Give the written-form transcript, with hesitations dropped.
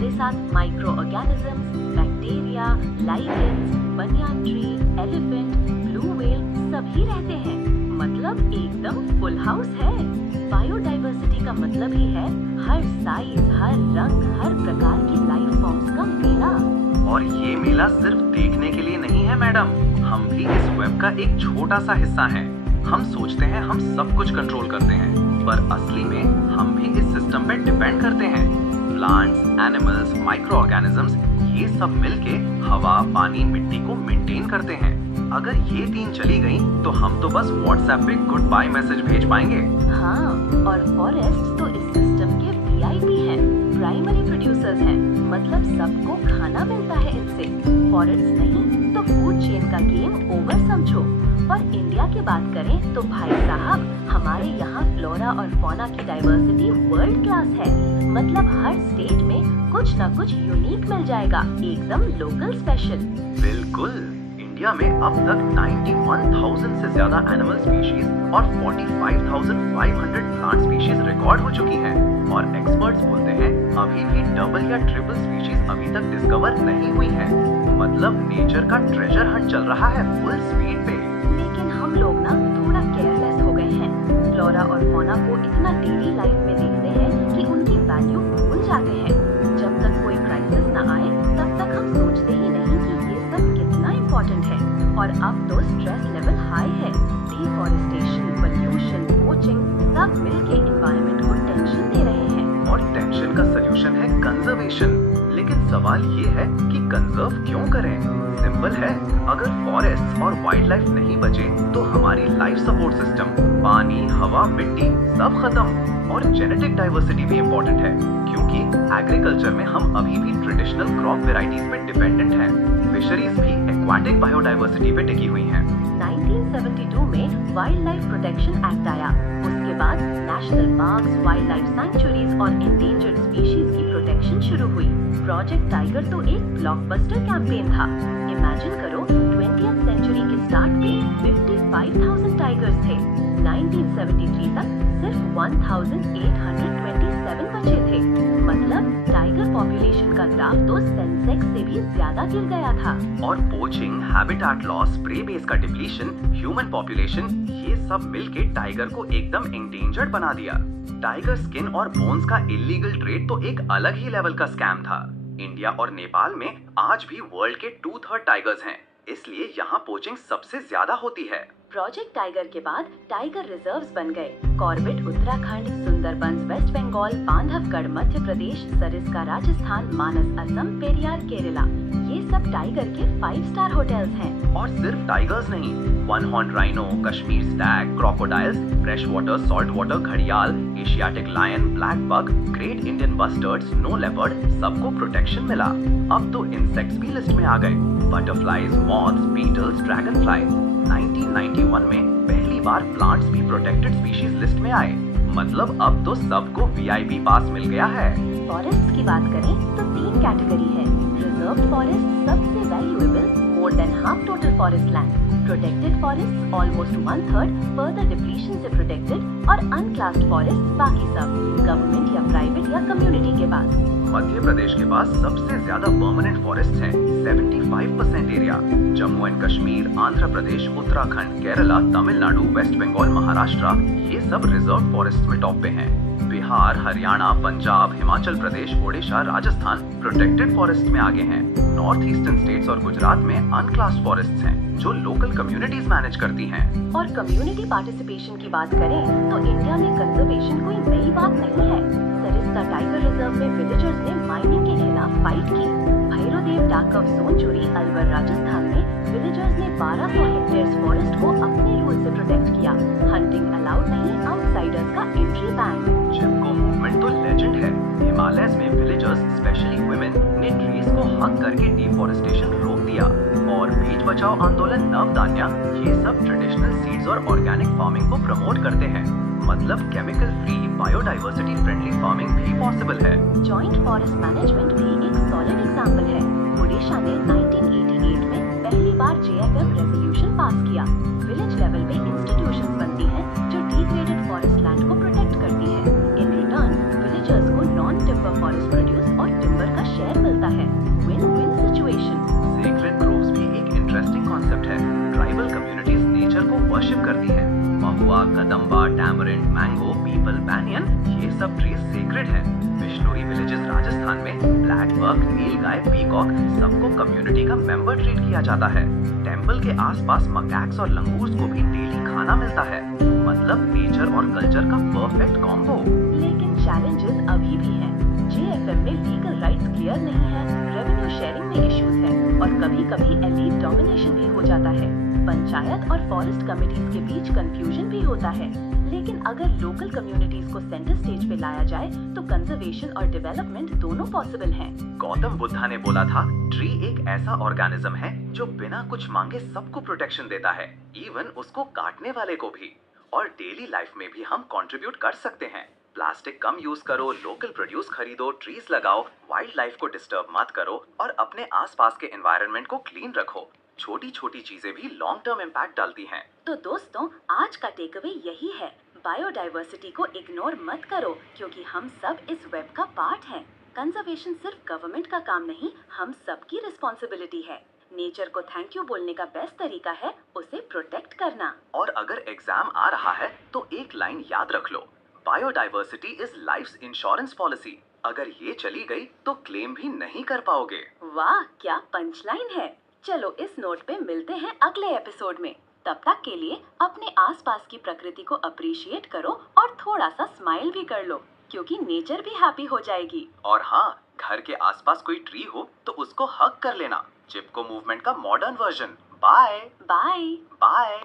हमारे साथ micro organisms, bacteria, lichens, banyan tree, elephant, blue whale सभी रहते हैं। मतलब एकदम फुल हाउस है। बायोडाइवर्सिटी का मतलब ही है हर साइज, हर रंग, हर प्रकार की लाइफ फॉर्म्स का मेला। और ये मेला सिर्फ देखने के लिए नहीं है मैडम, हम भी इस वेब का एक छोटा सा हिस्सा हैं। हम सोचते हैं हम सब कुछ कंट्रोल करते हैं, पर असली में हम भी इस सिस्टम पे डिपेंड करते हैं। प्लांट्स, एनिमल्स, माइक्रो ऑर्गेनिजम्स, ये सब मिलके हवा, पानी, मिट्टी को मेंटेन करते हैं। अगर ये तीन चली गई तो हम तो बस व्हाट्सएप पे गुड बाय मैसेज भेज पाएंगे। हाँ, और फॉरेस्ट तो इस सिस्टम के वीआईपी हैं, प्राइमरी प्रोड्यूसर्स हैं। मतलब सबको खाना मिलता है इनसे। फॉरेस्ट नहीं तो फूड चेन का गेम ओवर समझो। और इंडिया की बात करें तो भाई साहब, हमारे यहाँ फ्लोरा और फौना की डाइवर्सिटी वर्ल्ड क्लास है। मतलब हर स्टेट में कुछ न कुछ यूनिक मिल जाएगा, एकदम लोकल स्पेशल। बिल्कुल, इंडिया में अब तक 91,000 से ज्यादा एनिमल स्पीशीज और 45,500 प्लांट स्पीशीज रिकॉर्ड हो चुकी हैं। और एक्सपर्ट्स बोलते हैं अभी भी डबल या ट्रिपल स्पीशीज अभी तक डिस्कवर नहीं हुई हैं। मतलब नेचर का ट्रेजर हंट चल रहा है फुल स्पीड पे। लेकिन हम लोग ना थोड़ा केयरलेस हो गए हैं। फ्लोरा और फौना को इतना डेली लाइफ में देखते हैं कि उनकी वैल्यू भूल जाते हैं। जब तक कोई क्राइसिस न आए तब तक हम सोचते ही नहीं कि ये सब कितना इम्पोर्टेंट है। और अब तो स्ट्रेस लेवल हाई है। डिफॉरेस्टेशन, पोल्यूशन, पोचिंग सब मिलके एनवायरनमेंट को टेंशन दे रहे हैं। और टेंशन का सलूशन है कंजर्वेशन। लेकिन सवाल ये है कि कंजर्व क्यों करें? सिंपल है, अगर फॉरेस्ट और वाइल्ड लाइफ नहीं बचे तो हमारी लाइफ सपोर्ट सिस्टम, पानी, हवा, मिट्टी सब खत्म। और जेनेटिक डाइवर्सिटी भी इम्पोर्टेंट है, क्योंकि एग्रीकल्चर में हम अभी भी ट्रेडिशनल क्रॉप वेराइटीज पे डिपेंडेंट हैं। फिशरीज भी एक्वाटिक बायोडाइवर्सिटी पे टिकी हुई हैं। 1972 में वाइल्ड लाइफ प्रोटेक्शन एक्ट आया। उसके बाद national parks, wild life sanctuaries और एंडेंजर्ड स्पीशीज की प्रोटेक्शन शुरू हुई। प्रोजेक्ट टाइगर तो एक ब्लॉकबस्टर कैंपेन था। इमेजिन करो, 20th सेंचुरी के स्टार्ट पे 55,000 टाइगर्स थे। 1973 तक सिर्फ 1,827 बचे थे। मतलब टाइगर पॉपुलेशन का ग्राफ तो सेंसेक्स से भी ज्यादा गिर गया था। और poaching, habitat loss, prey base का डिप्लीशन, ह्यूमन पॉपुलेशन, ये सब मिलके टाइगर को एकदम एंडेंजर्ड बना दिया। टाइगर स्किन और बोन्स का इलीगल ट्रेड तो एक अलग ही लेवल का स्कैम था। इंडिया और नेपाल में आज भी वर्ल्ड के 2/3 टाइगर्स हैं, इसलिए यहाँ पोचिंग सबसे ज्यादा होती है। प्रोजेक्ट टाइगर के बाद टाइगर रिजर्व्स बन गए। कॉर्बेट उत्तराखंड, सुंदरबंस वेस्ट बंगाल, बांधवगढ़ मध्य प्रदेश, सरिस्का राजस्थान, मानस असम, पेरियार केरला, ये सब टाइगर के 5 स्टार होटल्स हैं। और सिर्फ टाइगर्स नहीं, one horn rhino, Kashmir stag, crocodiles, fresh water, salt water घड़ियाल, Asiatic lion, black buck, great Indian bustard, snow leopard, सबको प्रोटेक्शन मिला। अब तो इंसेक्ट्स भी लिस्ट में आ गए, butterflies, moths, beetles, dragonfly. 1991 में पहली बार प्लांट्स भी प्रोटेक्टेड स्पीशीज लिस्ट में आए। मतलब अब तो सबको वीआईपी पास मिल गया है। फॉरेस्ट की बात करें तो 3 कैटेगरी है। रिजर्व फॉरेस्ट सबसे valuable, more than half total forest land. Protected forest almost 1/3 further depletion से प्रोटेक्टेड। और अनक्लास्ड फॉरेस्ट बाकी सब गवर्नमेंट या प्राइवेट या कम्युनिटी के पास। मध्य प्रदेश के पास सबसे ज्यादा परमानेंट फॉरेस्ट हैं, 75% area. Jammu and Kashmir, Andhra Pradesh, Uttarakhand, Kerala, Tamil Nadu, West Bengal, Maharashtra, ये सब रिजर्व फॉरेस्ट में टॉप पे हैं। बिहार, हरियाणा, पंजाब, हिमाचल प्रदेश, ओडिशा, राजस्थान प्रोटेक्टेड फॉरेस्ट में आगे हैं। नॉर्थ ईस्टर्न स्टेट्स और गुजरात में अनक्लास्ड फॉरेस्ट हैं, जो लोकल कम्युनिटीज मैनेज करती हैं। और कम्युनिटी पार्टिसिपेशन की बात करें तो इंडिया में कंजर्वेशन कोई नई बात नहीं है। सरिस्का टाइगर रिजर्व में विलेजर्स ने माइनिंग के खिलाफ फाइट की। भैरोदेव डाकव सोनचुरी अलवर राजस्थान में विलेजर्स ने 1200 हेक्टेयर्स फॉरेस्ट को अपने रूल से प्रोटेक्ट किया। हंटिंग अलाउड नहीं, आउटसाइडर्स का एंट्री बैन। जिनको मूवमेंट तो लेजेंड है। हिमालयस में विलेजर्स, स्पेशली वुमेन, ने ट्रीज को हक करके डिफॉरेस्टेशन रोक दिया। और बीज बचाओ आंदोलन, नवदान्या, ये सब ट्रेडिशनल सीड्स और ऑर्गेनिक फार्मिंग को प्रमोट करते हैं। मतलब chemical free, biodiversity friendly farming भी पॉसिबल है। जॉइंट फॉरेस्ट मैनेजमेंट भी एक सॉलिड एग्जांपल है। ओडिशा ने 1988 में पहली बार JFM रेजोल्यूशन पास किया। विलेज लेवल पे इंस्टीट्यूशंस बनती हैं जो डिग्रेडेड फॉरेस्ट लैंड को प्रोटेक्ट करती है। इन रिटर्न विलेजर्स को नॉन टिम्बर फॉरेस्ट प्रोड्यूस और टिम्बर का वर्शिप करती हैं। Mahua, kadamba, tamarind, mango, peepal, banyan, ये सब ट्रीज सेक्रेड हैं। बिश्नोई विलेजेस राजस्थान में ब्लैक बक, नीलगाय, पीकॉक सबको कम्युनिटी का मेंबर ट्रीट किया जाता है। टेंपल के आसपास मकैक्स और लंगूर्स को भी डेली खाना मिलता है। मतलब नेचर और कल्चर का परफेक्ट कॉम्बो। लेकिन चैलेंजेस अभी भी हैं। JFM में लीगल राइट्स क्लियर नहीं है, रेवेन्यू शेयरिंग में इश्यूज है और कभी-कभी एलीट डोमिनेशन भी हो जाता है। पंचायत और फॉरेस्ट कमिटीज के बीच कंफ्यूजन भी होता है। लेकिन अगर लोकल कम्युनिटीज को सेंटर स्टेज पे लाया जाए तो कंजर्वेशन और डेवलपमेंट दोनों पॉसिबल हैं। गौतम बुद्धा ने बोला था, ट्री एक ऐसा ऑर्गेनिज्म है जो बिना कुछ मांगे सबको प्रोटेक्शन देता है, इवन उसको काटने वाले को भी। और डेली लाइफ में भी हम कंट्रीब्यूट कर सकते हैं। प्लास्टिक कम यूज करो, लोकल प्रोड्यूस खरीदो, ट्रीज लगाओ, वाइल्ड लाइफ को डिस्टर्ब मत करो और अपने आसपास के एनवायरनमेंट को क्लीन रखो। छोटी छोटी चीजें भी लॉन्ग टर्म इम्पैक्ट डालती हैं। तो दोस्तों, आज का टेक अवे यही है, बायोडाइवर्सिटी को इग्नोर मत करो क्योंकि हम सब इस वेब का पार्ट हैं। कंजर्वेशन सिर्फ गवर्नमेंट का काम नहीं, हम सबकी रिस्पॉन्सिबिलिटी है। नेचर को थैंक यू बोलने का बेस्ट तरीका है उसे प्रोटेक्ट करना। और अगर एग्जाम आ रहा है तो एक लाइन याद रख लो, biodiversity is life's insurance policy. अगर ये चली गई तो क्लेम भी नहीं कर पाओगे। वाह, क्या पंचलाइन है। चलो इस नोट पे मिलते हैं अगले एपिसोड में। तब तक के लिए अपने आसपास की प्रकृति को अप्रिशिएट करो और थोड़ा सा स्माइल भी कर लो क्योंकि नेचर भी हैप्पी हो जाएगी। और हाँ, घर के आसपास कोई ट्री हो तो उसको हग कर लेना। चिपको मूवमेंट का modern version. Bye bye. Bye.